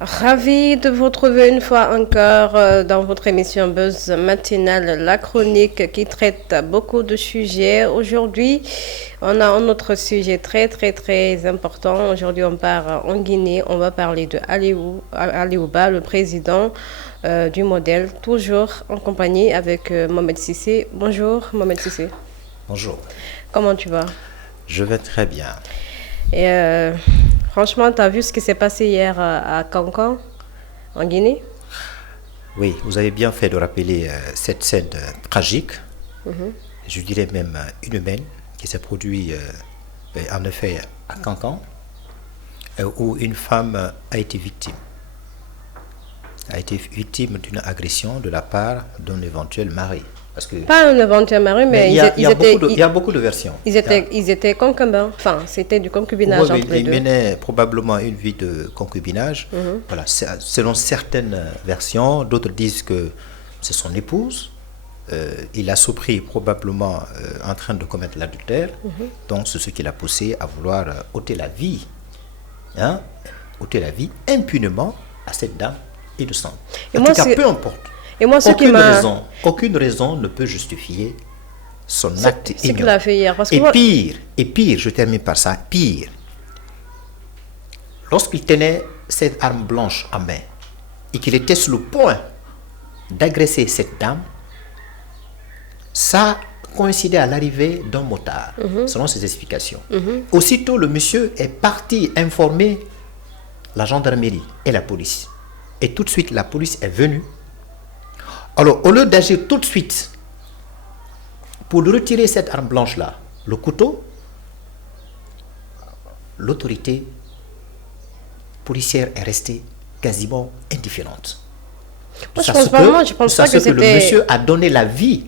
Ravi de vous retrouver une fois encore dans votre émission Buzz matinale, la chronique qui traite beaucoup de sujets. Aujourd'hui, on a un autre sujet très important. Aujourd'hui, on part en Guinée. On va parler de Aliou Ba, le président du modèle, toujours en compagnie avec Mohamed Cissé. Bonjour Mohamed Cissé. Bonjour. Comment tu vas? Je vais très bien. Et franchement, tu as vu ce qui s'est passé hier à Cancan, en Guinée? Oui, vous avez bien fait de rappeler cette scène tragique, je dirais même inhumaine, qui s'est produite en effet à Cancan, où une femme a été victime. D'une agression de la part d'un éventuel mari. Parce que pas un éventuel mari, mais il y a beaucoup de versions. Ils étaient concubins, enfin, c'était du concubinage entre les deux. Ils menaient probablement une vie de concubinage. Voilà, selon certaines versions, d'autres disent que c'est son épouse. Il a surpris probablement en train de commettre l'adultère. Donc, c'est ce qui l'a poussé à vouloir ôter la vie. Ôter la vie impunément à cette dame innocente. En tout cas, peu importe. Et moi, aucune raison ne peut justifier son acte ignoble. Ce qu'il a fait hier. Parce que pire, je termine par ça, pire. Lorsqu'il tenait cette arme blanche en main et qu'il était sur le point d'agresser cette dame, ça coïncidait à l'arrivée d'un motard, selon ses explications. Aussitôt, le monsieur est parti informer la gendarmerie et la police. Et tout de suite, la police est venue. Alors, au lieu d'agir tout de suite pour retirer cette arme blanche-là, le couteau, l'autorité policière est restée quasiment indifférente. Moi, je pense pas que le monsieur a donné la vie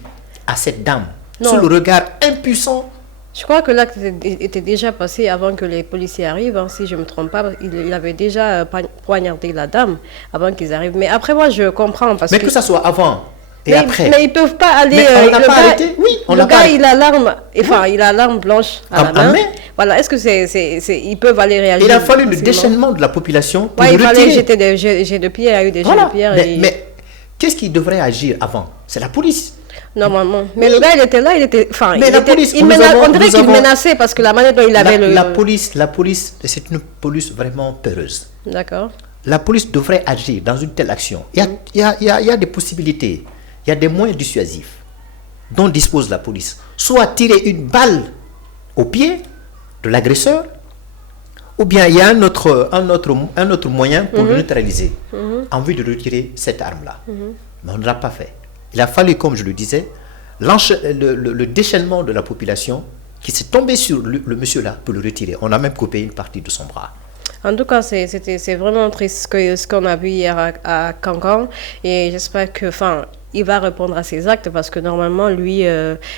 à cette dame sous le regard impuissant. Je crois que l'acte était déjà passé avant que les policiers arrivent, si je ne me trompe pas. Il avait déjà poignardé la dame avant qu'ils arrivent. Mais après, moi, je comprends. Mais que ça soit avant et après. Mais ils ne peuvent pas aller... Mais on l'a pas arrêté. Oui, on l'a pas arrêté. Il a l'arme, il a l'arme blanche à la main. Voilà, est-ce que ils peuvent aller réagir? Il a fallu le déchaînement de la population pour il fallait jeter des jets de pierre, il y a eu des jets de pierre. Mais qu'est-ce qui devrait agir avant? C'est la police. Normalement. Mais le gars, il était là, on dirait qu'il menaçait parce que la manière dont il avait la police, c'est une police vraiment peureuse. D'accord. La police devrait agir dans une telle action. Il y a des possibilités, il y a des moyens dissuasifs dont dispose la police. Soit tirer une balle au pied de l'agresseur, ou bien il y a un autre moyen pour le neutraliser, en vue de retirer cette arme-là. Mais on ne l'a pas fait. Il a fallu, comme je le disais, le déchaînement de la population qui s'est tombé sur le monsieur là pour le retirer. On a même coupé une partie de son bras. En tout cas, c'est vraiment triste ce qu'on a vu hier à Cancan. Et j'espère que, il va répondre à ses actes parce que normalement, lui,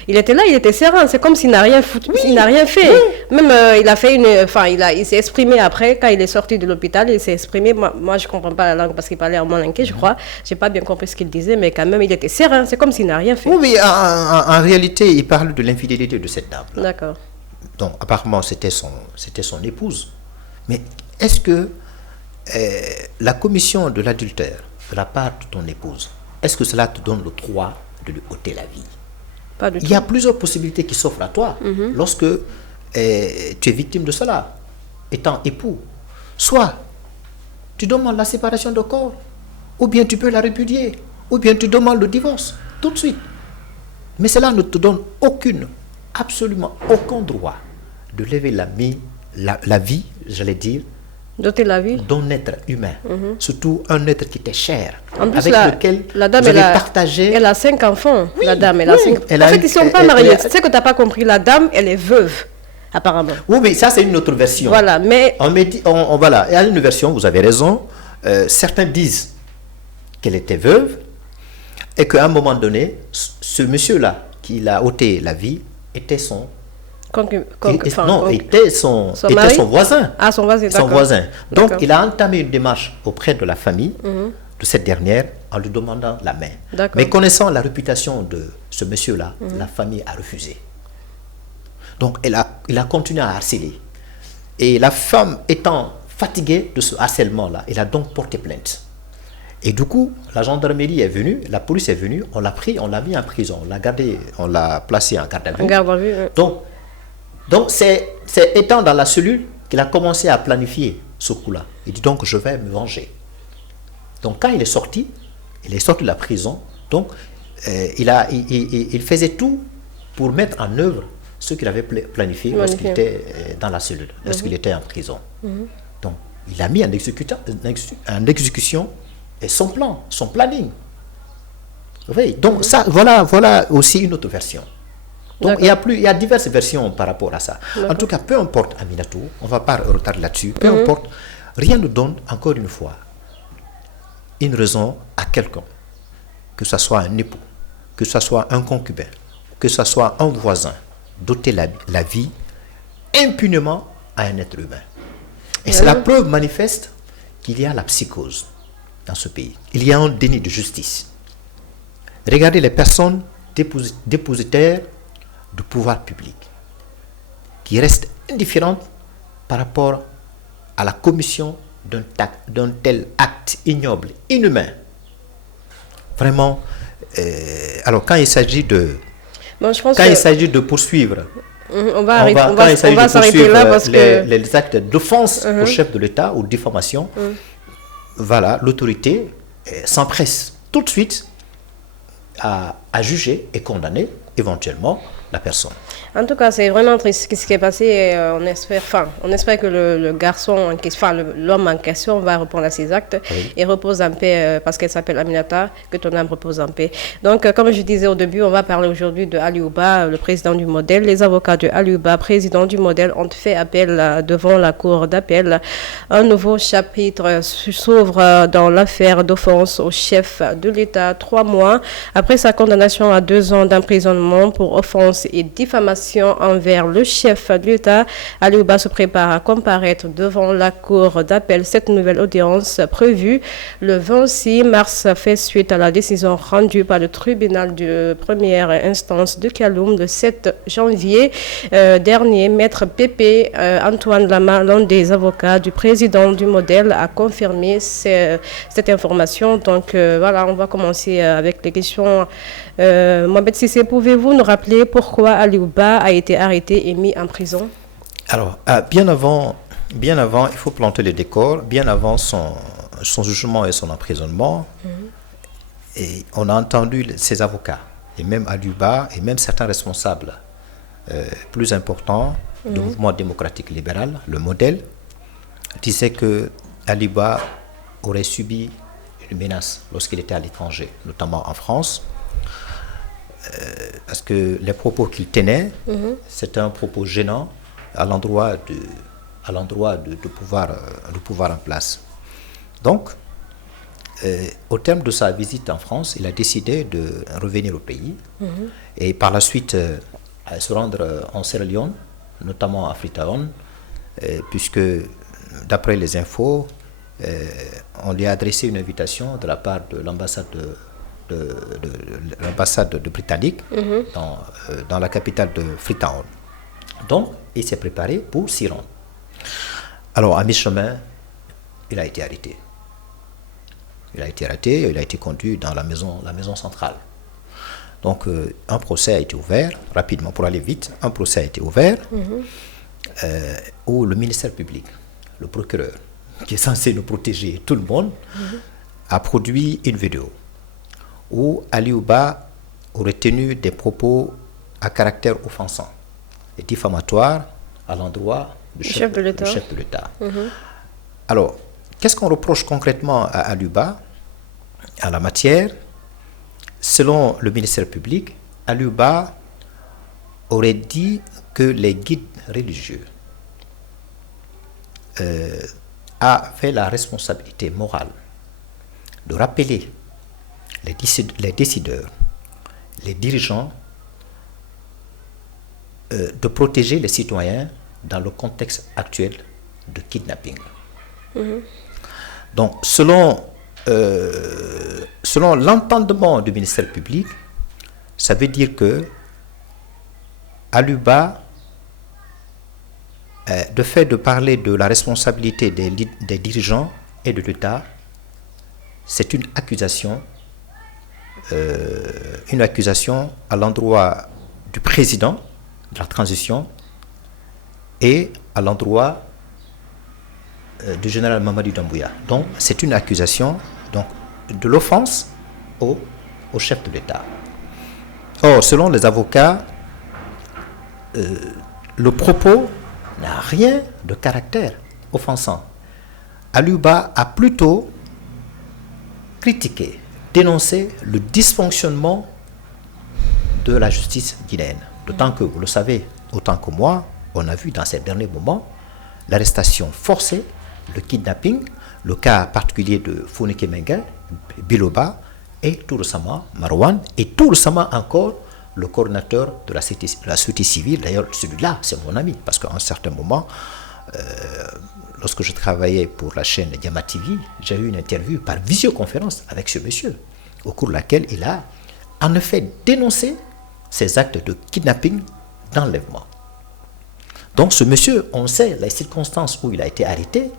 il était là, il était serein. C'est comme s'il n'a rien foutu, il n'a rien fait. Oui. Même, il a fait il s'est exprimé après, quand il est sorti de l'hôpital, il s'est exprimé. Moi, je ne comprends pas la langue parce qu'il parlait en malinké, je crois. Je n'ai pas bien compris ce qu'il disait, mais quand même, il était serein. C'est comme s'il n'a rien fait. Oui, mais en réalité, il parle de l'infidélité de cette dame. D'accord. Donc, apparemment, c'était son épouse. Mais est-ce que la commission de l'adultère de la part de ton épouse, est-ce que cela te donne le droit de lui ôter la vie? Pas du tout. Il y a plusieurs possibilités qui s'offrent à toi lorsque tu es victime de cela, étant époux. Soit tu demandes la séparation de corps, ou bien tu peux la répudier, ou bien tu demandes le divorce, tout de suite. Mais cela ne te donne absolument aucun droit de lever la vie, j'allais dire, d'ôter la vie d'un être humain, surtout un être qui t'est cher, en plus, avec lequel la dame, vous avez partagé. Elle a 5 enfants. Oui, la dame, elle a 5 enfants. En fait, ils ne sont pas mariés. C'est ce que tu n'as pas compris. La dame, elle est veuve, apparemment. Oui, mais ça, c'est une autre version. Voilà, mais... Voilà, il y a une version, vous avez raison. Certains disent qu'elle était veuve et qu'à un moment donné, ce monsieur-là, qui l'a ôté la vie, était son... était son voisin. Ah, son voisin, son voisin. Donc, il a entamé une démarche auprès de la famille de cette dernière en lui demandant la main. Mais connaissant la réputation de ce monsieur-là, la famille a refusé. Donc il a continué à harceler. Et la femme étant fatiguée de ce harcèlement-là, elle a donc porté plainte. Et du coup, la gendarmerie est venue, la police est venue, on l'a pris, on l'a mis en prison, on l'a gardé, on l'a placé en garde à vue. En garde à vue, Donc c'est étant dans la cellule qu'il a commencé à planifier ce coup-là. Il dit donc je vais me venger. Donc quand il est sorti de la prison, donc il faisait tout pour mettre en œuvre ce qu'il avait planifié lorsqu'il était dans la cellule, lorsqu'il était en prison. Donc il a mis en exécution et son plan, son planning. Oui, donc ça, voilà aussi une autre version. Donc il y a diverses versions par rapport à ça. En tout cas, peu importe Aminatou, on ne va pas retarder là-dessus, peu importe, rien ne donne, encore une fois, une raison à quelqu'un, que ce soit un époux, que ce soit un concubin, que ce soit un voisin, d'ôter la vie impunément à un être humain. Et c'est la preuve manifeste qu'il y a la psychose dans ce pays. Il y a un déni de justice. Regardez les personnes dépositaires du pouvoir public qui restent indifférentes par rapport à la commission d'un tel acte ignoble, inhumain. Vraiment, alors quand il s'agit de poursuivre, on va s'arrêter là parce que les actes d'offense au chef de l'État ou diffamation, voilà, l'autorité s'empresse tout de suite à juger et condamner éventuellement la personne. En tout cas, c'est vraiment triste ce qui est passé. Et on espère que le garçon, l'homme en question va répondre à ses actes et repose en paix parce qu'elle s'appelle Aminata, que ton âme repose en paix. Donc, comme je disais au début, on va parler aujourd'hui de Aliouba, le président du modèle. Les avocats de Aliouba, président du modèle, ont fait appel devant la cour d'appel. Un nouveau chapitre s'ouvre dans l'affaire d'offense au chef de l'État 3 mois après sa condamnation à 2 ans d'emprisonnement pour offense et diffamation envers le chef de l'État. Aliouba se prépare à comparaître devant la cour d'appel. Cette nouvelle audience prévue le 26 mars fait suite à la décision rendue par le tribunal de première instance de Kaloum le 7 janvier dernier. Maître Pépé Antoine Lama, l'un des avocats du président du modèle, a confirmé cette information. Donc voilà, on va commencer avec les questions. Mohamed Sissé, pouvez-vous nous rappeler pourquoi Aliouba a été arrêté et mis en prison? Alors, bien avant, il faut planter le décor, bien avant son jugement et son emprisonnement, et on a entendu ses avocats, et même Aliouba, et même certains responsables plus importants du mouvement démocratique libéral, le modèle, disaient que Aliouba aurait subi une menace lorsqu'il était à l'étranger, notamment en France. Parce que les propos qu'il tenait, c'était un propos gênant à l'endroit du pouvoir en place. Donc, au terme de sa visite en France, il a décidé de revenir au pays et par la suite se rendre en Sierra Leone, notamment à Freetown, puisque d'après les infos, on lui a adressé une invitation de la part de l'ambassade de britannique dans la capitale de Freetown. Donc, il s'est préparé pour s'y rendre. Alors, à mi-chemin, il a été arrêté. Il a été conduit dans la maison centrale. Donc, un procès a été ouvert, rapidement, pour aller vite, un procès a été ouvert où le ministère public, le procureur, qui est censé nous protéger, tout le monde, a produit une vidéo où Aliouba aurait tenu des propos à caractère offensant et diffamatoire à l'endroit du chef de l'État. Alors, qu'est-ce qu'on reproche concrètement à Aliouba en la matière? Selon le ministère public, Aliouba aurait dit que les guides religieux avaient la responsabilité morale de rappeler les décideurs, les dirigeants, de protéger les citoyens dans le contexte actuel de kidnapping. Donc, selon l'entendement du ministère public, ça veut dire que Aliouba de fait de parler de la responsabilité des dirigeants et de l'État, c'est une accusation à l'endroit du président de la transition et à l'endroit du général Mamadi Doumbouya. Donc c'est une accusation donc, de l'offense au chef de l'État. Or, selon les avocats, le propos n'a rien de caractère offensant. Aliou-Ba a plutôt critiqué, dénoncé le dysfonctionnement de la justice guinéenne. D'autant que, vous le savez, autant que moi, on a vu dans ces derniers moments l'arrestation forcée, le kidnapping, le cas particulier de Founike Menga, Biloba, et tout récemment Marwan, et tout récemment encore le coordinateur de la société civile. D'ailleurs, celui-là, c'est mon ami, parce qu'à un certain moment, lorsque je travaillais pour la chaîne Yama TV, j'ai eu une interview par visioconférence avec ce monsieur, au cours de laquelle il a en effet dénoncé ces actes de kidnapping, d'enlèvement. Donc ce monsieur, on sait les circonstances où il a été arrêté,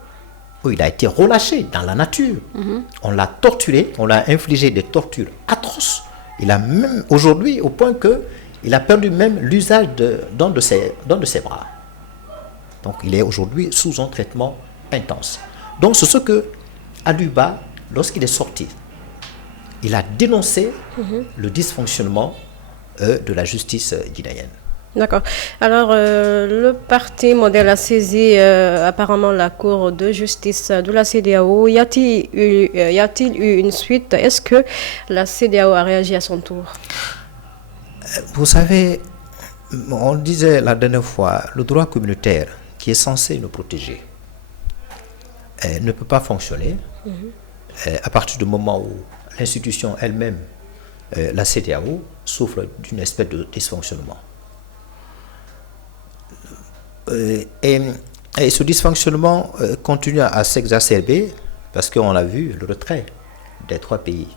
où il a été relâché dans la nature. On l'a torturé, on l'a infligé des tortures atroces. Il a même aujourd'hui au point qu'il a perdu même l'usage d'un de ses bras. Donc il est aujourd'hui sous un traitement intense. Donc c'est ce que Aliou-Ba, lorsqu'il est sorti, il a dénoncé le dysfonctionnement de la justice guinéenne. D'accord. Alors, le parti modèle a saisi apparemment la Cour de justice de la CEDEAO. Y a-t-il eu une suite? Est-ce que la CEDEAO a réagi à son tour? Vous savez, on disait la dernière fois, le droit communautaire qui est censé nous protéger ne peut pas fonctionner à partir du moment où l'institution elle-même, la CEDEAO, souffre d'une espèce de dysfonctionnement. Et ce dysfonctionnement continue à s'exacerber parce qu'on a vu le retrait des trois pays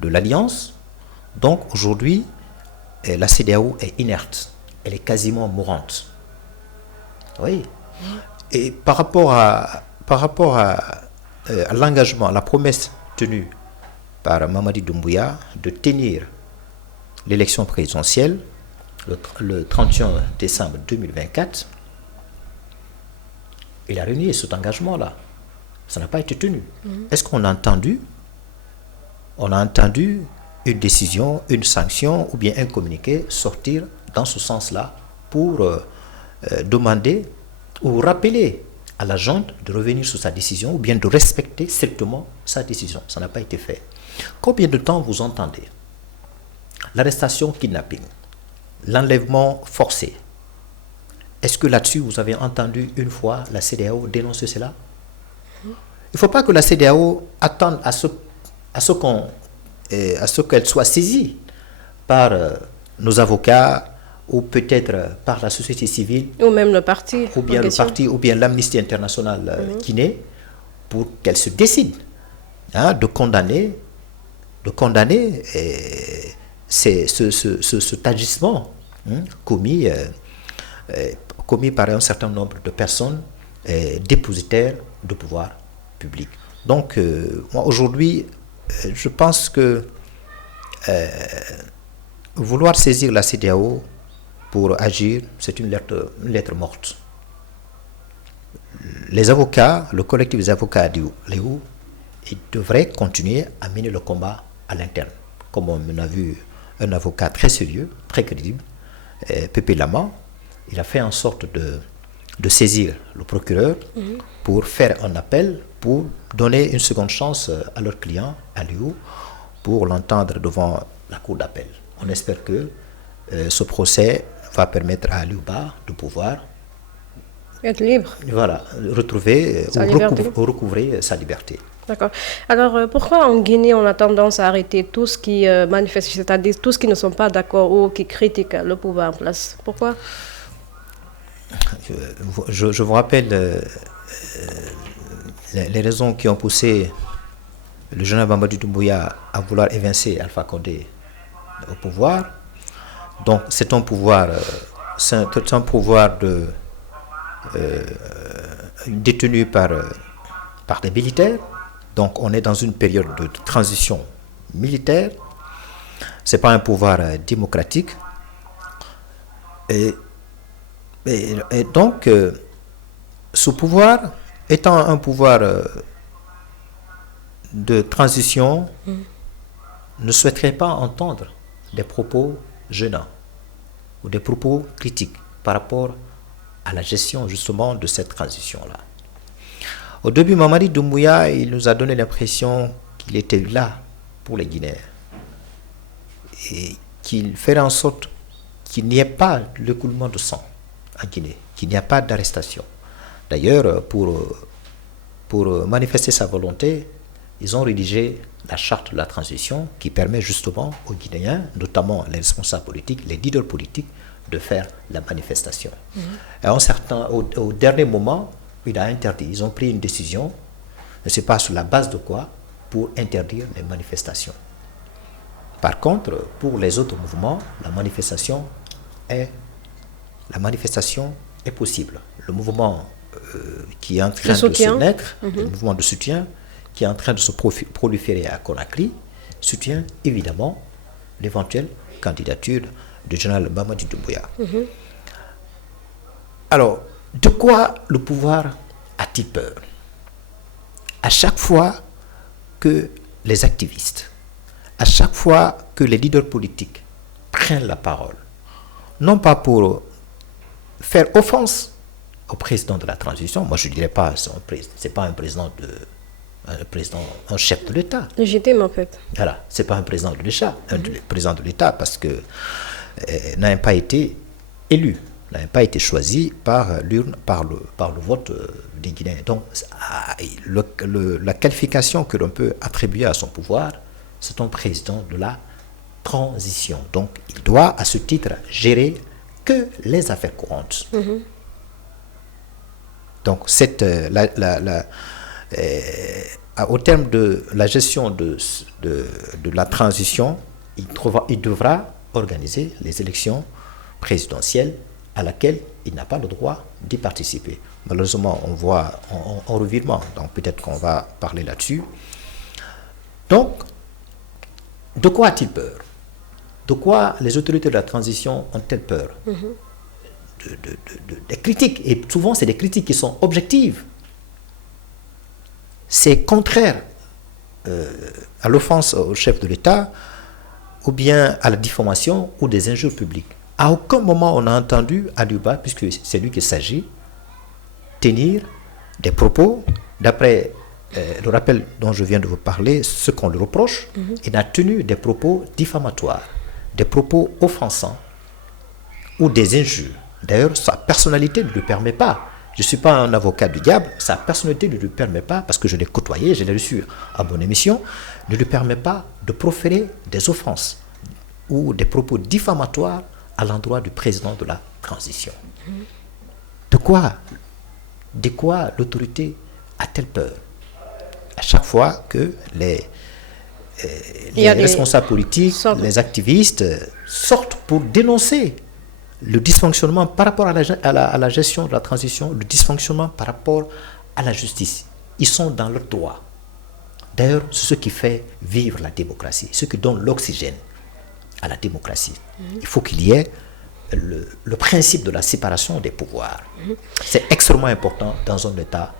de l'Alliance. Donc aujourd'hui, la CEDEAO est inerte, elle est quasiment mourante. Oui. Et par rapport à l'engagement, à la promesse tenue par Mamadi Doumbouya de tenir l'élection présidentielle le 31 décembre 2024, il a renié cet engagement-là. Ça n'a pas été tenu. Est-ce qu'on a entendu une décision, une sanction ou bien un communiqué sortir dans ce sens-là pour demander ou rappeler à la junte de revenir sur sa décision ou bien de respecter strictement sa décision? Ça n'a pas été fait. Combien de temps vous entendez l'arrestation, kidnapping, l'enlèvement forcé? Est-ce que là-dessus, vous avez entendu une fois la CEDEAO dénoncer cela? Il ne faut pas que la CEDEAO attende à ce qu'elle soit saisie par nos avocats ou peut-être par la société civile. Ou même le parti. Ou bien le parti, ou bien l'Amnesty International Guinée, pour qu'elle se décide de condamner cet agissement commis par un certain nombre de personnes dépositaires de pouvoir public. Donc, moi aujourd'hui, je pense que vouloir saisir la CEDEAO pour agir, c'est une lettre morte. Les avocats, le collectif des avocats du Léou, ils devraient continuer à mener le combat à l'interne. Comme on a vu un avocat très sérieux, très crédible, Pépé Lama, il a fait en sorte de saisir le procureur pour faire un appel, pour donner une seconde chance à leur client, à Léou, pour l'entendre devant la cour d'appel. On espère que ce procès va permettre à Aliou-Ba de pouvoir être libre. Voilà, retrouver ou recouvrer sa liberté. D'accord. Alors, pourquoi en Guinée, on a tendance à arrêter tous qui manifestent, c'est-à-dire tous qui ne sont pas d'accord ou qui critiquent le pouvoir en place? Pourquoi? Je vous rappelle les raisons qui ont poussé le général Mamadi Doumbouya à vouloir évincer Alpha Condé au pouvoir. Donc, c'est un pouvoir c'est un pouvoir détenu par des militaires. Donc on est dans une période de transition militaire. Ce n'est pas un pouvoir démocratique. Et donc, ce pouvoir étant un pouvoir de transition, ne souhaiterait pas entendre des propos gênants ou des propos critiques par rapport à la gestion justement de cette transition-là. Au début, Mamadi Doumbouya, il nous a donné l'impression qu'il était là pour les Guinéens et qu'il ferait en sorte qu'il n'y ait pas l'écoulement de sang en Guinée, qu'il n'y a pas d'arrestation. D'ailleurs, pour manifester sa volonté, ils ont rédigé la charte de la transition qui permet justement aux Guinéens, notamment les responsables politiques, les leaders politiques, de faire la manifestation. Et au dernier moment, il a interdit. Ils ont pris une décision, je ne sais pas sur la base de quoi, pour interdire les manifestations. Par contre, pour les autres mouvements, la manifestation est possible. Le mouvement qui est en train de se naître, le mouvement de soutien qui est en train de se proliférer à Conakry, soutient évidemment l'éventuelle candidature du général Mamadi Doumbouya. Alors, de quoi le pouvoir a-t-il peur? À chaque fois que les activistes, à chaque fois que les leaders politiques prennent la parole, non pas pour faire offense au président de la transition, moi je ne dirais pas, c'est pas un président un chef de l'État. Légitime en fait. Voilà, c'est pas un président de l'État, président de l'État parce que n'a pas été élu, n'a pas été choisi par l'urne, par le vote des Guinéens. Donc la qualification que l'on peut attribuer à son pouvoir, c'est un président de la transition. Donc il doit à ce titre gérer que les affaires courantes. Donc au terme de la gestion de la transition, il devra organiser les élections présidentielles à laquelle il n'a pas le droit d'y participer. Malheureusement, on voit en revirement, donc peut-être qu'on va parler là-dessus. Donc, de quoi a-t-il peur? De quoi les autorités de la transition ont-elles peur? Des critiques, et souvent c'est des critiques qui sont objectives. C'est contraire à l'offense au chef de l'État ou bien à la diffamation ou des injures publiques. À aucun moment on a entendu Aliouba, puisque c'est lui qu'il s'agit, tenir des propos, d'après le rappel dont je viens de vous parler, ce qu'on lui reproche, il a tenu des propos diffamatoires, des propos offensants ou des injures. D'ailleurs, sa personnalité ne lui permet pas. Je ne suis pas un avocat du diable, sa personnalité ne lui permet pas, parce que je l'ai côtoyé, je l'ai reçu à mon émission, ne lui permet pas de proférer des offenses ou des propos diffamatoires à l'endroit du président de la transition. De quoi l'autorité a-t-elle peur? À chaque fois que les responsables politiques, les activistes sortent pour dénoncer le dysfonctionnement par rapport à la gestion de la transition, le dysfonctionnement par rapport à la justice. Ils sont dans leur droit. D'ailleurs, c'est ce qui fait vivre la démocratie, ce qui donne l'oxygène à la démocratie. Il faut qu'il y ait le principe de la séparation des pouvoirs. C'est extrêmement important dans un État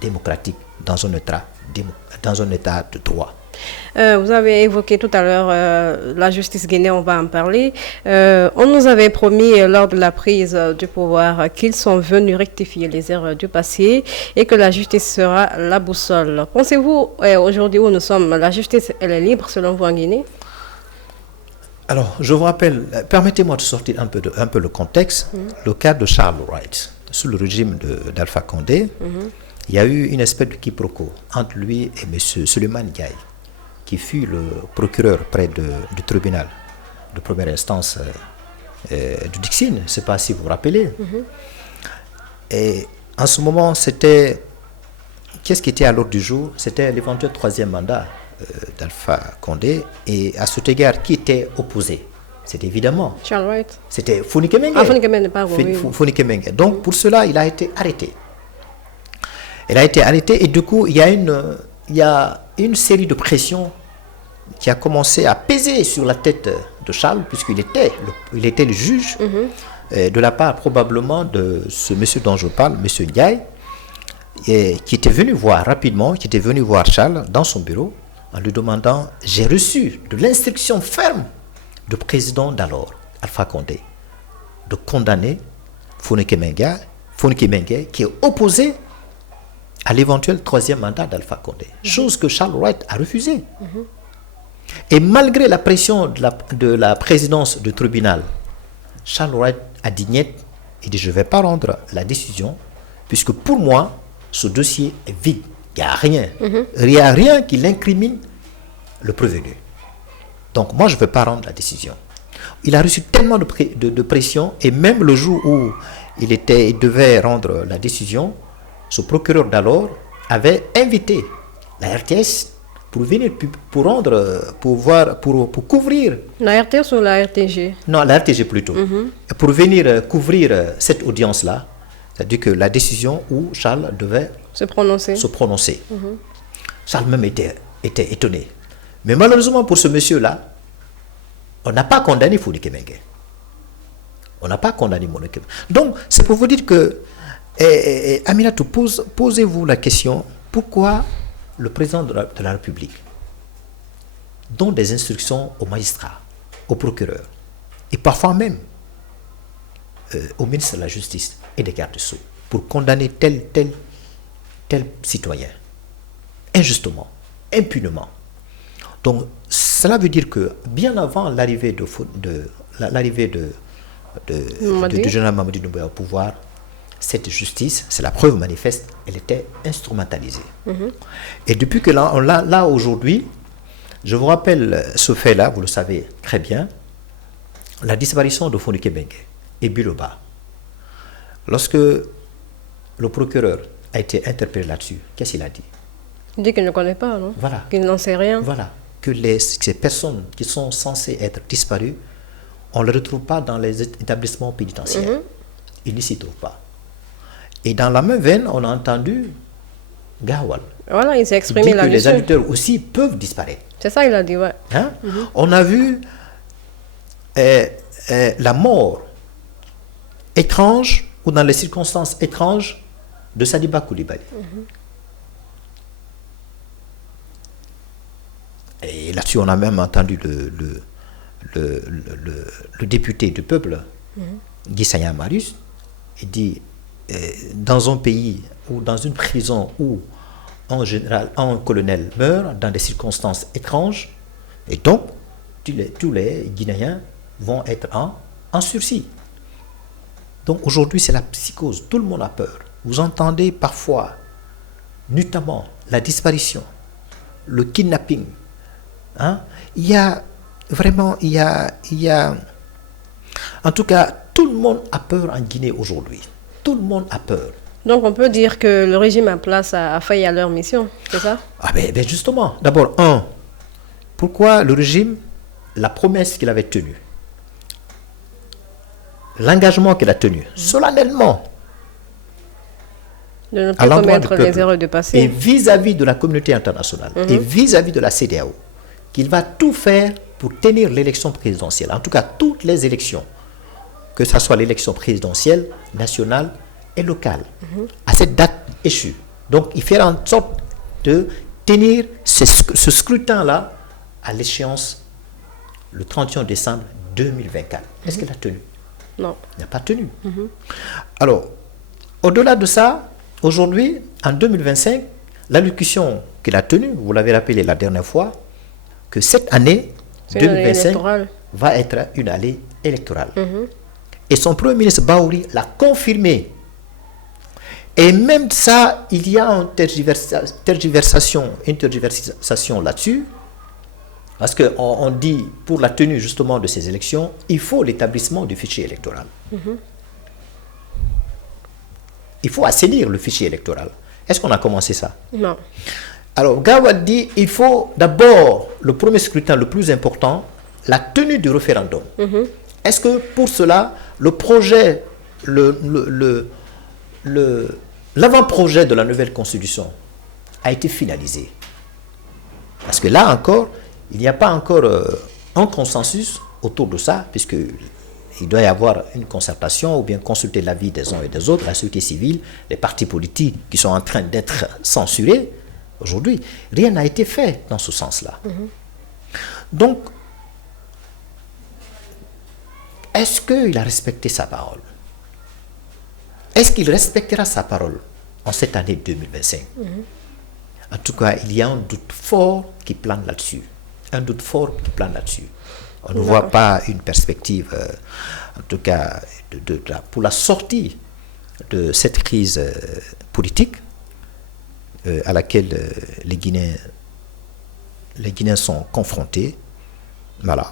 démocratique, dans un État de droit. Vous avez évoqué tout à l'heure la justice guinéenne, on va en parler. On nous avait promis lors de la prise du pouvoir qu'ils sont venus rectifier les erreurs du passé et que la justice sera la boussole. Pensez-vous, aujourd'hui où nous sommes, la justice elle est libre selon vous en Guinée? Alors, je vous rappelle, permettez-moi de sortir un peu le contexte. Le cas de Charles Wright, sous le régime d'Alpha Condé, il y a eu une espèce de quiproquo entre lui et M. Suleiman Gaye, qui fut le procureur près du tribunal de première instance du Dixine, je ne sais pas si vous vous rappelez. Et en ce moment, qu'est-ce qui était à l'ordre du jour? C'était l'éventuel troisième mandat d'Alpha Condé, et à cet égard, qui était opposé? C'était évidemment. Charles Wright. C'était Fonike Mengue. Ah, Fonike Mengue, pardon, oui. Fonike Mengue. Donc, pour cela, il a été arrêté. Il a été arrêté et du coup, il y a une série de pressions qui a commencé à peser sur la tête de Charles, puisqu'il était le juge, de la part probablement de ce monsieur dont je parle, monsieur Ndiaye, qui était venu voir rapidement, qui était venu voir Charles dans son bureau en lui demandant: j'ai reçu de l'instruction ferme du président d'alors, Alpha Condé, de condamner Fonike Mengue, qui est opposé à l'éventuel 3e mandat d'Alpha Condé, chose que Charles Wright a refusée. Et malgré la pression de la présidence du tribunal, Charles Wright a dit niet, il dit: je ne vais pas rendre la décision, puisque pour moi, ce dossier est vide. Il n'y a rien. Il n'y a rien qui l'incrimine le prévenu. Donc moi, je ne vais pas rendre la décision. Il a reçu tellement de pression, et même le jour où il devait rendre la décision, ce procureur d'alors avait invité la RTS pour venir pour couvrir. La RTS ou la RTG? Non, la RTG plutôt. Pour venir couvrir cette audience-là, c'est-à-dire que la décision où Charles devait se prononcer. Charles même était étonné. Mais malheureusement pour ce monsieur-là, on n'a pas condamné Fonike Mengue. On n'a pas condamné Fonike Mengue. Donc, c'est pour vous dire que, Aminatou, posez-vous la question: pourquoi le président de la République donne des instructions aux magistrats, aux procureurs, et parfois même au ministre de la Justice et des gardes sceaux, pour condamner tel citoyen, injustement, impunément? Donc, cela veut dire que bien avant l'arrivée du général Mamadi Doumbouya au pouvoir, cette justice, c'est la preuve manifeste, elle était instrumentalisée. Et depuis que là aujourd'hui, je vous rappelle ce fait-là, vous le savez très bien, la disparition de Fonike Mengue et Biloba. Lorsque le procureur a été interpellé là-dessus, qu'est-ce qu'il a dit? Il dit qu'il ne connaît pas, non? Voilà. Qu'il n'en sait rien. Voilà. Que ces personnes qui sont censées être disparues, on ne les retrouve pas dans les établissements pénitentiaires. Ils ne s'y trouvent pas. Et dans la même veine, on a entendu Gawal. Voilà, il s'est exprimé là-dessus. Que les auditeurs aussi peuvent disparaître. C'est ça, il a dit, ouais. Hein? On a vu la mort étrange, ou dans les circonstances étranges, de Sadiba Koulibaly. Et là-dessus, on a même entendu le député du peuple, Guy Sagna Marius, il dit: dans un pays ou dans une prison où un colonel meurt dans des circonstances étranges, et donc tous les Guinéens vont être en sursis. Donc aujourd'hui, c'est la psychose, tout le monde a peur. Vous entendez parfois, notamment, la disparition, le kidnapping. Hein? Il y a vraiment, en tout cas, tout le monde a peur en Guinée aujourd'hui. Tout le monde a peur. Donc on peut dire que le régime en place a failli à leur mission, c'est ça? Ah ben justement, d'abord, pourquoi le régime, la promesse qu'il avait tenue, l'engagement qu'il a tenu, solennellement, de ne plus commettre les erreurs du passé. Et vis-à-vis de la communauté internationale, et vis-à-vis de la CEDEAO, qu'il va tout faire pour tenir l'élection présidentielle, en tout cas toutes les élections, que ce soit l'élection présidentielle, nationale et locale, à cette date échue. Donc il fait en sorte de tenir ce scrutin-là à l'échéance le 31 décembre 2024. Est-ce qu'il a tenu? Non. Il n'a pas tenu. Alors, au-delà de ça, aujourd'hui, en 2025, l'allocution qu'il a tenue, vous l'avez rappelé la dernière fois, que cette année 2025 va être une année électorale. Et son premier ministre Baouri l'a confirmé. Et même ça, il y a une tergiversation là-dessus, parce qu'on dit, pour la tenue justement de ces élections, il faut l'établissement du fichier électoral. Il faut assainir le fichier électoral. Est-ce qu'on a commencé ça? Non. Alors, Gawad dit, il faut d'abord, le premier scrutin le plus important, la tenue du référendum. Est-ce que pour cela, le projet, l'avant-projet de la nouvelle constitution a été finalisé? Parce que là encore, il n'y a pas encore un consensus autour de ça, puisqu'il doit y avoir une concertation ou bien consulter l'avis des uns et des autres, la société civile, les partis politiques qui sont en train d'être censurés aujourd'hui. Rien n'a été fait dans ce sens-là. Donc, est-ce qu'il a respecté sa parole? Est-ce qu'il respectera sa parole en cette année 2025? En tout cas, il y a un doute fort qui plane là-dessus. Un doute fort qui plane là-dessus. On ne voit pas une perspective, en tout cas, pour la sortie de cette crise politique à laquelle les Guinéens sont confrontés. Voilà.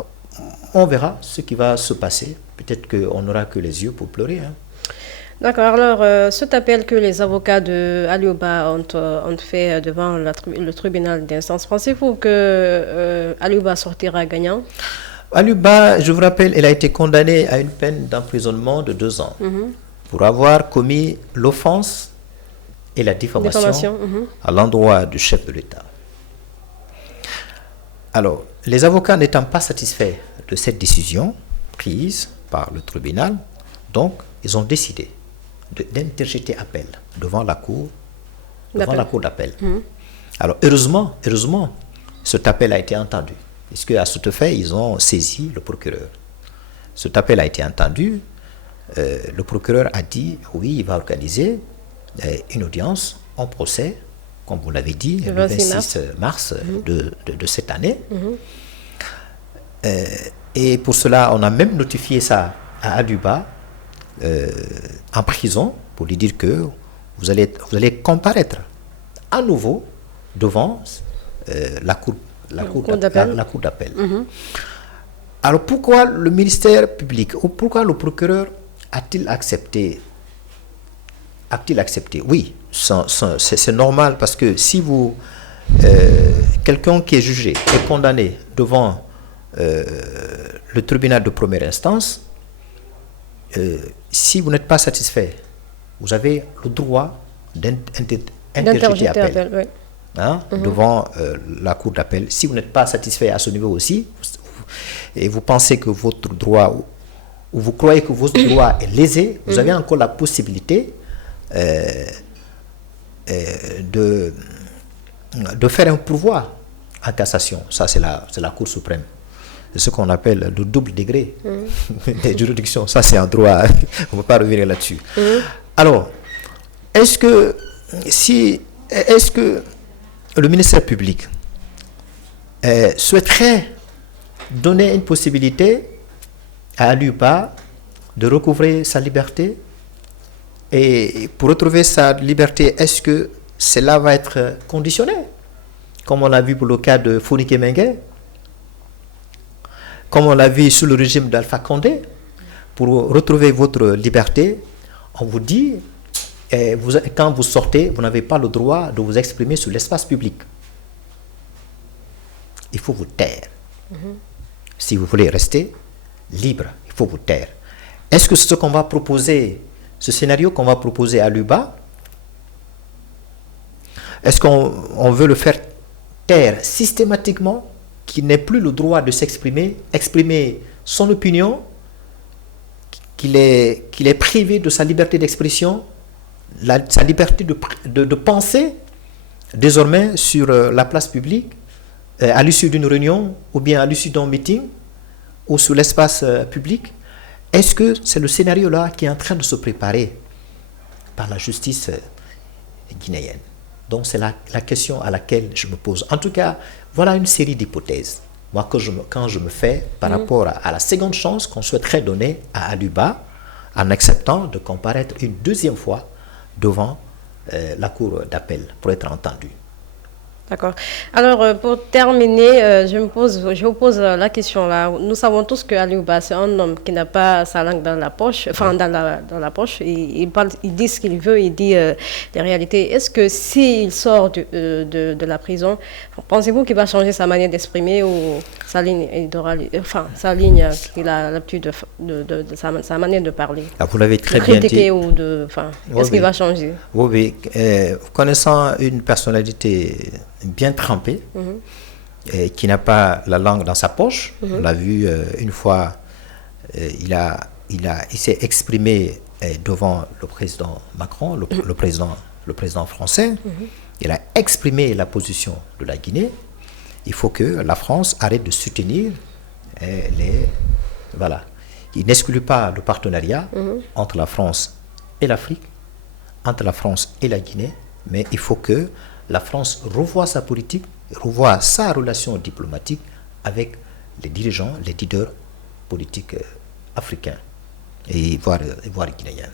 On verra ce qui va se passer. Peut-être qu'on n'aura que les yeux pour pleurer. D'accord. Alors, cet appel que les avocats de Aliouba ont fait devant le tribunal d'instance, pensez-vous que Aliouba sortira gagnant? Aliouba, je vous rappelle, elle a été condamnée à une peine d'emprisonnement de 2 ans pour avoir commis l'offense et la diffamation à l'endroit du chef de l'État. Alors, les avocats n'étant pas satisfaits de cette décision prise par le tribunal, donc ils ont décidé d'interjeter appel devant la cour d'appel. Alors, heureusement, cet appel a été entendu, puisque à ce fait, ils ont saisi le procureur. Cet appel a été entendu. Le procureur a dit, oui, il va organiser une audience en procès, comme vous l'avez dit, le 26 mars de cette année. Et pour cela, on a même notifié ça à Aliouba en prison pour lui dire que vous allez comparaître à nouveau devant la cour d'appel. Alors pourquoi le ministère public ou pourquoi le procureur a-t-il accepté? Oui, c'est normal, parce que si quelqu'un qui est jugé, est condamné devant le tribunal de première instance, si vous n'êtes pas satisfait, vous avez le droit d'interjeter appel devant la cour d'appel. Si vous n'êtes pas satisfait à ce niveau aussi, et vous pensez que votre droit, ou vous croyez que votre droit est lésé, vous avez encore la possibilité de faire un pourvoi en cassation. Ça, c'est la Cour suprême. C'est ce qu'on appelle le double degré des juridictions. Ça, c'est un droit. On ne peut pas revenir là-dessus. Alors, est-ce que le ministère public souhaiterait donner une possibilité à Aliouba de recouvrer sa liberté? Et pour retrouver sa liberté, est-ce que cela va être conditionné, comme on l'a vu pour le cas de Founiké Mengué, comme on l'a vu sous le régime d'Alpha Condé? Pour retrouver votre liberté, on vous dit, quand vous sortez, vous n'avez pas le droit de vous exprimer sur l'espace public. Il faut vous taire. Si vous voulez rester libre, il faut vous taire. Est-ce que c'est ce qu'on va proposer, ce scénario qu'on va proposer à Aliouba? Est-ce qu'on veut le faire taire systématiquement, qu'il n'ait plus le droit de s'exprimer, exprimer son opinion, qu'il est privé de sa liberté d'expression, sa liberté de penser désormais sur la place publique, à l'issue d'une réunion ou bien à l'issue d'un meeting ou sur l'espace public? Est-ce que c'est le scénario-là qui est en train de se préparer par la justice guinéenne? Donc c'est la question à laquelle je me pose. En tout cas, voilà une série d'hypothèses. Moi, quand je me fais par rapport à la seconde chance qu'on souhaiterait donner à Aliouba en acceptant de comparaître une deuxième fois devant la cour d'appel pour être entendu. D'accord. Alors, pour terminer, je vous pose la question là. Nous savons tous que Aliouba, c'est un homme qui n'a pas sa langue dans la poche, enfin dans la poche. Il parle, il dit ce qu'il veut, il dit les réalités. Est-ce que s'il sort de la prison, pensez-vous qu'il va changer sa manière d'exprimer ou sa ligne éditoriale, enfin sa ligne qu'il a l'habitude de sa manière de parler, Ah, vous l'avez très de bien critiquer dit. ou de, enfin, Oui, est-ce qu'il oui. va changer? Oui, oui. Connaissant une personnalité bien trempée, et qui n'a pas la langue dans sa poche, on l'a vu une fois, il s'est exprimé devant le président Macron, le président français. Il a exprimé la position de la Guinée. Il faut que la France arrête de soutenir voilà. Il n'exclut pas le partenariat entre la France et l'Afrique, entre la France et la Guinée, mais il faut que la France revoie sa politique, revoie sa relation diplomatique avec les dirigeants, les leaders politiques africains et voire guinéens.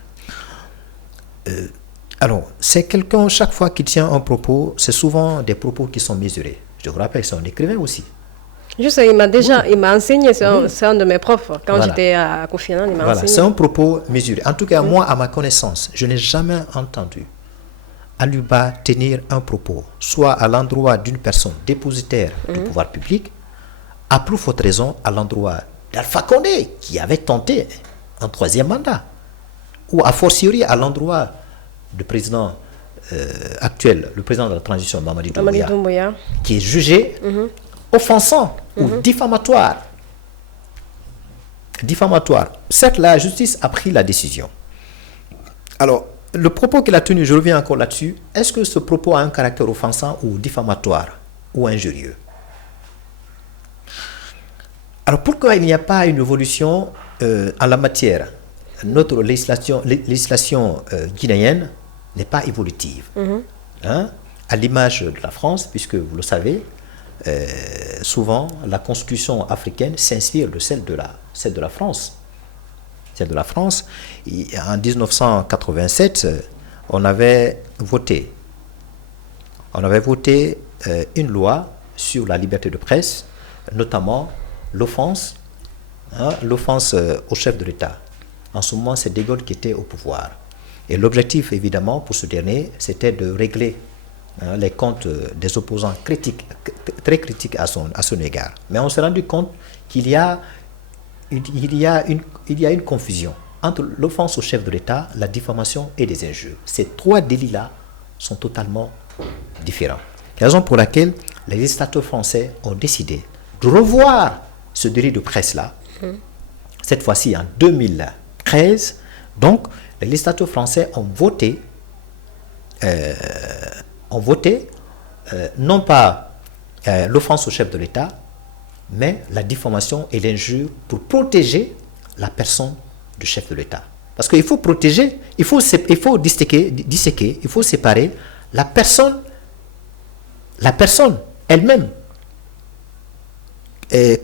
Alors, c'est quelqu'un, chaque fois qu'il tient un propos, c'est souvent des propos qui sont mesurés. Je vous rappelle, c'est un écrivain aussi. Juste, il m'a enseigné, c'est un de mes profs. Quand Voilà. j'étais à Kofi Annan, il m'a Voilà, enseigné. c'est un propos mesuré. En tout cas, moi, à ma connaissance, je n'ai jamais entendu Aliouba tenir un propos, soit à l'endroit d'une personne dépositaire du pouvoir public, à plus forte raison à l'endroit d'Alpha Condé, qui avait tenté un troisième mandat, ou a fortiori à l'endroit du président actuel, le président de la transition, Mamadi Mamadi Doumbouya, Doumbouya. qui est jugé offensant ou diffamatoire. Diffamatoire. Certes, la justice a pris la décision. Alors, le propos qu'il a tenu, je reviens encore là-dessus, est-ce que ce propos a un caractère offensant ou diffamatoire ou injurieux? Alors, pourquoi il n'y a pas une évolution en la matière? Notre législation guinéenne n'est pas évolutive. Hein? À l'image de la France, puisque vous le savez, souvent la constitution africaine s'inspire de celle de la France. Celle de la France. Et en 1987, on avait voté une loi sur la liberté de presse, notamment l'offense au chef de l'État. En ce moment, c'est De Gaulle qui était au pouvoir. Et l'objectif, évidemment, pour ce dernier, c'était de régler les comptes des opposants très critiques à son égard. Mais on s'est rendu compte qu'il y a une confusion entre l'offense au chef de l'État, la diffamation et les injures. Ces trois délits-là sont totalement différents. Raison pour laquelle les législateurs français ont décidé de revoir ce délit de presse-là, cette fois-ci en 2013. Donc, les législateurs français ont voté non pas l'offense au chef de l'État, mais la diffamation et l'injure pour protéger la personne du chef de l'État. Parce qu'il faut protéger, il faut disséquer, il faut séparer la personne elle-même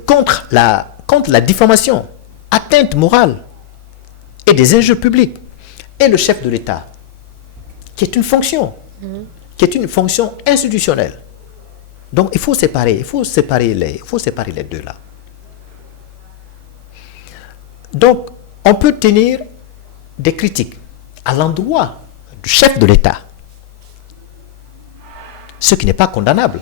contre la diffamation, atteinte morale et des injures publiques, et le chef de l'État, qui est une fonction, institutionnelle. Donc il faut séparer les deux là. Donc on peut tenir des critiques à l'endroit du chef de l'État, ce qui n'est pas condamnable.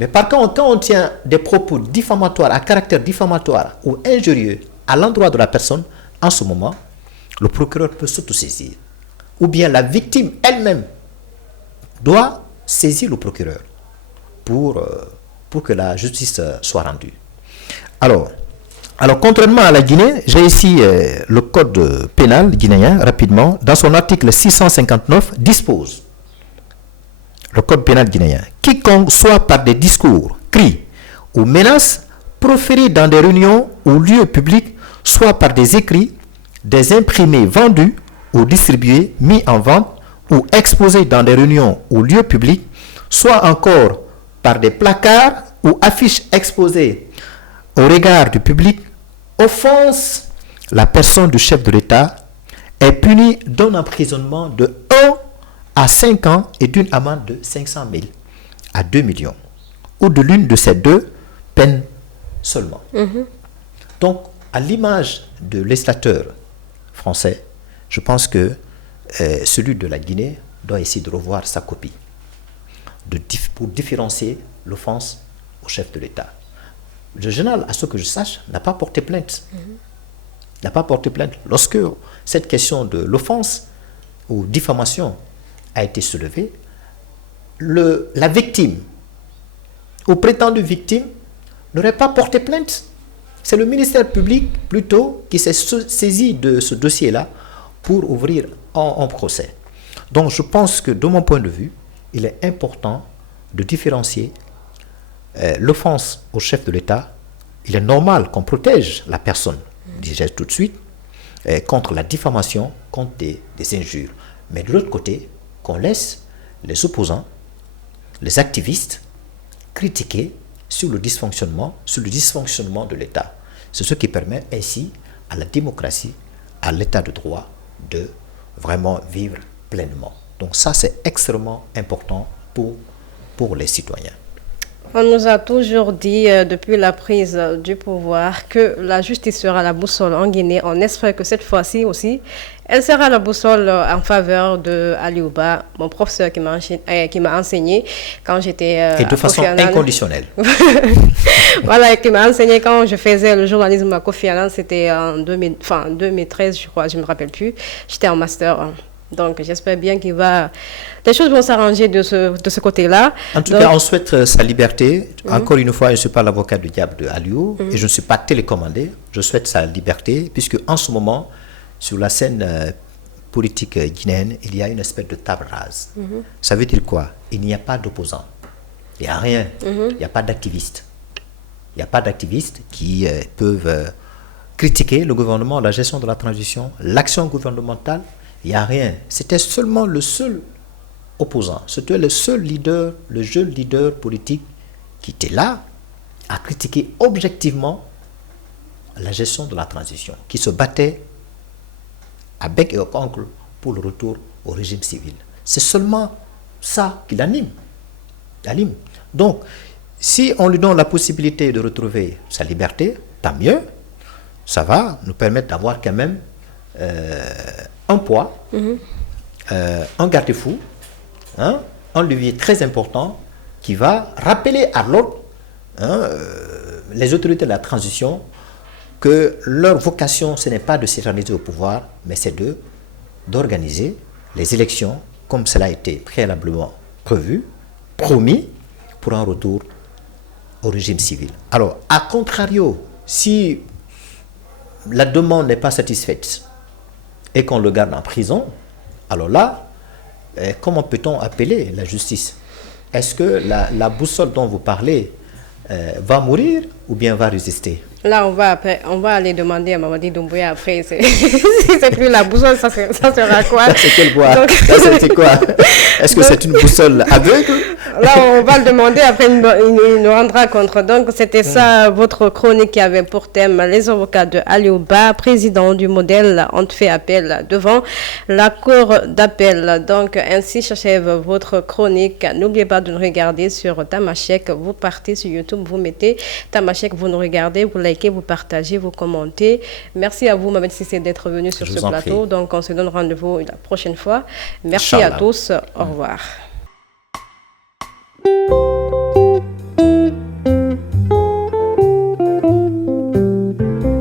Mais par contre, quand on tient des propos diffamatoires, à caractère diffamatoire ou injurieux à l'endroit de la personne, en ce moment, le procureur peut s'autosaisir. Ou bien la victime elle-même doit saisir le procureur pour que la justice soit rendue. Alors, contrairement à la Guinée, j'ai ici le code pénal guinéen, rapidement. Dans son article 659, dispose, le code pénal guinéen, quiconque soit par des discours, cris ou menaces proférés dans des réunions ou lieux publics, soit par des écrits, des imprimés vendus ou distribués, mis en vente ou exposés dans des réunions ou lieux publics, soit encore par des placards ou affiches exposées au regard du public, offense la personne du chef de l'État, est puni d'un emprisonnement de 1 à 5 ans et d'une amende de 500 000 à 2 millions. ou de l'une de ces deux peines seulement. Donc, à l'image de législateur français, je pense que celui de la Guinée doit essayer de revoir sa copie pour différencier l'offense au chef de l'État. Le général, à ce que je sache, n'a pas porté plainte. N'a pas porté plainte. Lorsque cette question de l'offense ou diffamation a été soulevée, la victime ou prétendue victime n'aurait pas porté plainte. C'est le ministère public plutôt qui s'est saisi de ce dossier-là pour ouvrir un procès. Donc je pense que de mon point de vue, il est important de différencier l'offense au chef de l'État. Il est normal qu'on protège la personne, disais tout de suite, contre la diffamation, contre des injures. Mais de l'autre côté, qu'on laisse les opposants, les activistes, critiquer sur le dysfonctionnement de l'État. C'est ce qui permet ainsi à la démocratie, à l'État de droit, de vraiment vivre pleinement. Donc ça, c'est extrêmement important pour les citoyens. On nous a toujours dit, depuis la prise du pouvoir, que la justice sera la boussole en Guinée. On espère que cette fois-ci aussi, elle sera la boussole en faveur de Aliou Ba, mon professeur qui m'a enseigné quand j'étais et de façon inconditionnelle. Voilà, qui m'a enseigné quand je faisais le journalisme à Kofi Annan, c'était en 2013, je crois, je ne me rappelle plus. J'étais en master. Donc, j'espère bien les choses vont s'arranger de ce côté-là. En tout cas, on souhaite sa liberté. Encore une fois, je ne suis pas l'avocat du diable de Aliou et je ne suis pas télécommandé. Je souhaite sa liberté puisque en ce moment, sur la scène politique guinéenne, il y a une espèce de table rase. Ça veut dire quoi? Il n'y a pas d'opposants. Il n'y a rien. Il n'y a pas d'activistes. Il n'y a pas d'activistes qui peuvent critiquer le gouvernement, la gestion de la transition, l'action gouvernementale. Il n'y a rien. C'était seulement le seul opposant. C'était le seul leader, le jeune leader politique qui était là à critiquer objectivement la gestion de la transition, qui se battait à bec et à ongle pour le retour au régime civil. C'est seulement ça qui l'anime. Donc, si on lui donne la possibilité de retrouver sa liberté, tant mieux. Ça va nous permettre d'avoir quand même un poids, un garde-fou, un levier très important qui va rappeler à l'ordre les autorités de la transition que leur vocation, ce n'est pas de s'éterniser au pouvoir, mais c'est d'organiser les élections comme cela a été préalablement prévu, promis, pour un retour au régime civil. Alors, à contrario, si la demande n'est pas satisfaite et qu'on le garde en prison, alors là, comment peut-on appeler la justice? Est-ce que la boussole dont vous parlez va mourir ou bien va résister? Là, on va aller demander à Mamadi Doumbouya après. C'est plus la boussole, ça sera quoi? C'est quelle voie? C'est quoi? Est-ce que c'est une boussole aveugle? Là, on va le demander, après il nous rendra compte. Donc, c'était ça, votre chronique qui avait pour thème les avocats de Aliou Ba, président du modèle, ont fait appel devant la cour d'appel. Donc, ainsi s'achève votre chronique. N'oubliez pas de nous regarder sur Tamashek. Vous partez sur YouTube, vous mettez Tamashek, vous nous regardez, vous likez, vous partagez, vous commentez. Merci à vous, Mohamed Sissé, d'être venu sur ce plateau. Donc, on se donne rendez-vous la prochaine fois. Merci à tous. Au revoir.